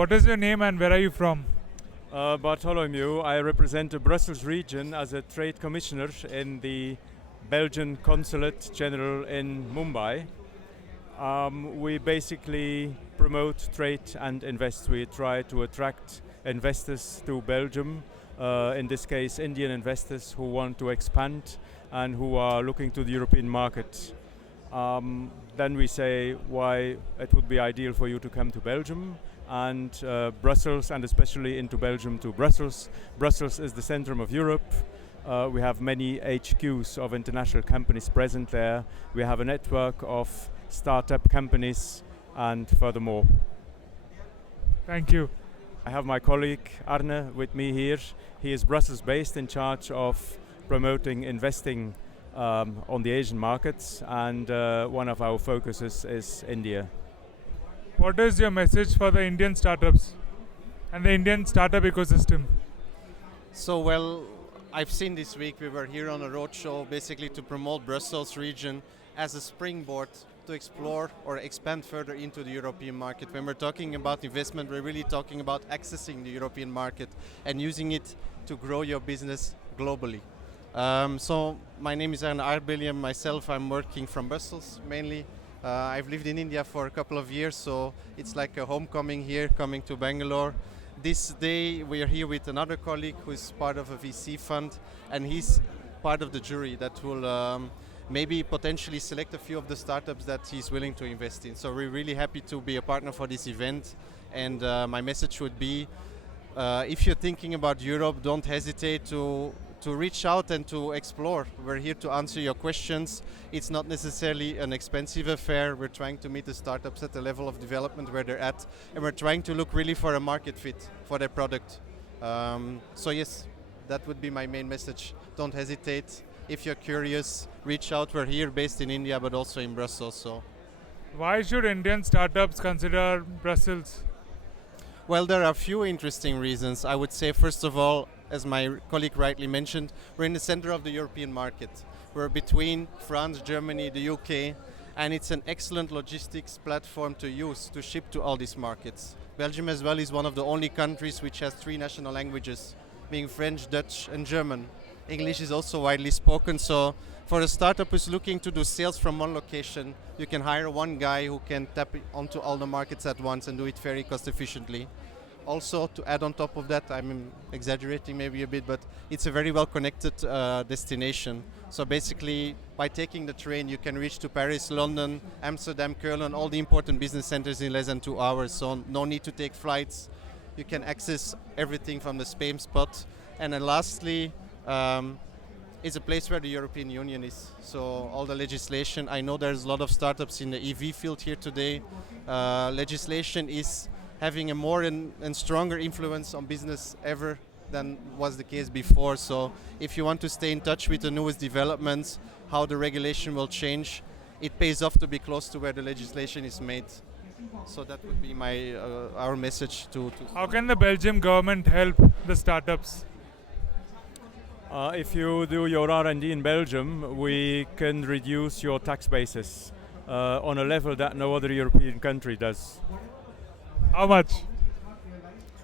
What is your name and where are you from? Bartholomew, I represent the Brussels region as a trade commissioner in the Belgian Consulate General in Mumbai. We basically promote trade and invest. We try to attract investors to Belgium, in this case Indian investors who want to expand and who are looking to the European market. Then we say why it would be ideal for you to come to Belgium and Brussels, and especially into Belgium to Brussels. Brussels is the centrum of Europe. We have many HQs of international companies present there. We have a network of startup companies and furthermore. Thank you. I have my colleague Arne with me here. He is Brussels based, in charge of promoting investing on the Asian markets, and one of our focuses is India. What is your message for the Indian startups and the Indian startup ecosystem? So, well, I've seen this week we were here on a roadshow basically to promote Brussels region as a springboard to explore or expand further into the European market. When we're talking about investment, we're really talking about accessing the European market and using it to grow your business globally. So my name is Arne Aertbeliën. Myself, I'm working from Brussels mainly. I've lived in India for a couple of years, so it's like a homecoming here, coming to Bangalore. This day we are here with another colleague who is part of a VC fund, and he's part of the jury that will maybe potentially select a few of the startups that he's willing to invest in. So we're really happy to be a partner for this event, and my message would be, if you're thinking about Europe, don't hesitate to reach out and to explore. We're here to answer your questions. It's not necessarily an expensive affair. We're trying to meet the startups at the level of development where they're at, and we're trying to look really for a market fit for their product. So yes, that would be my main message. Don't hesitate. If you're curious, reach out. We're here based in India, but also in Brussels. So, Why should Indian startups consider Brussels? well, there are a few interesting reasons. I would say, first of all, as my colleague rightly mentioned, we're in the center of the European market. We're between France, Germany, the UK, and it's an excellent logistics platform to use to ship to all these markets. Belgium as well is one of the only countries which has 3 national languages, being French, Dutch, and German. English is also widely spoken, so for a startup who's looking to do sales from one location, you can hire one guy who can tap onto all the markets at once and do it very cost efficiently. Also, to add on top of that, I'm exaggerating maybe a bit, but it's a very well connected destination. So basically, by taking the train, you can reach to Paris, London, Amsterdam, Cologne, all the important business centers in less than 2 hours. So no need to take flights. You can access everything from the same spot. And then lastly, it's a place where the European Union is. So all the legislation, I know there's a lot of startups in the EV field here today. Legislation is having a more and stronger influence on business ever than was the case before. So if you want to stay in touch with the newest developments, how the regulation will change, it pays off to be close to where the legislation is made. So that would be our message to. How can the Belgian government help the startups? If you do your R&D in Belgium, we can reduce your tax basis on a level that no other European country does. How much?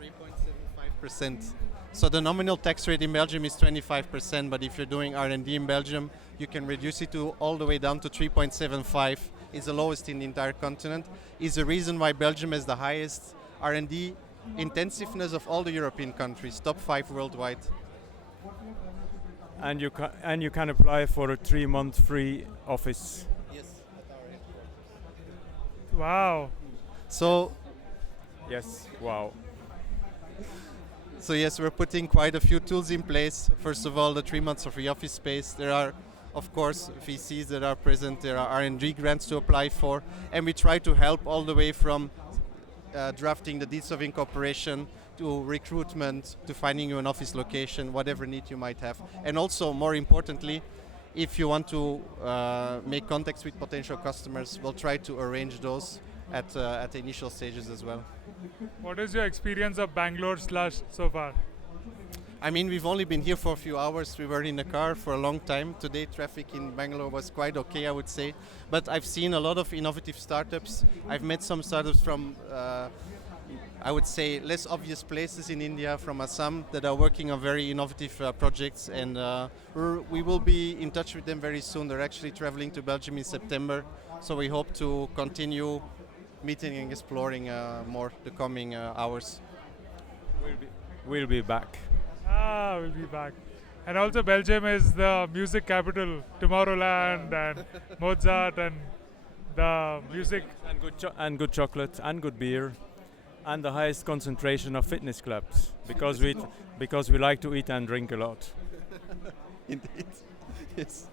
3.75%. So the nominal tax rate in Belgium is 25%, but if you're doing R&D in Belgium, you can reduce it to all the way down to 3.75. It's the lowest in the entire continent. It's the reason why Belgium has the highest R&D intensiveness of all the European countries, top 5 worldwide. And you can apply for a 3-month free office. Yes, at our headquarters. Wow. So Yes, wow. So yes, we're putting quite a few tools in place. First of all, the 3 months of free office space. There are, of course, VCs that are present. There are R&D grants to apply for. And we try to help all the way from drafting the deeds of incorporation to recruitment, to finding you an office location, whatever need you might have. And also, more importantly, if you want to make contacts with potential customers, we'll try to arrange those at the initial stages as well. What is your experience of Bangalore so far? I mean, we've only been here for a few hours. We were in a car for a long time. Today, traffic in Bangalore was quite okay, I would say. But I've seen a lot of innovative startups. I've met some startups from, I would say, less obvious places in India from Assam that are working on very innovative projects, and we will be in touch with them very soon. They're actually traveling to Belgium in September, so we hope to continue meeting and exploring more the coming hours. We'll be back. We'll be back. And also Belgium is the music capital, Tomorrowland and Mozart and the music. And good chocolate and good beer, and the highest concentration of fitness clubs because we like to eat and drink a lot. Indeed, yes.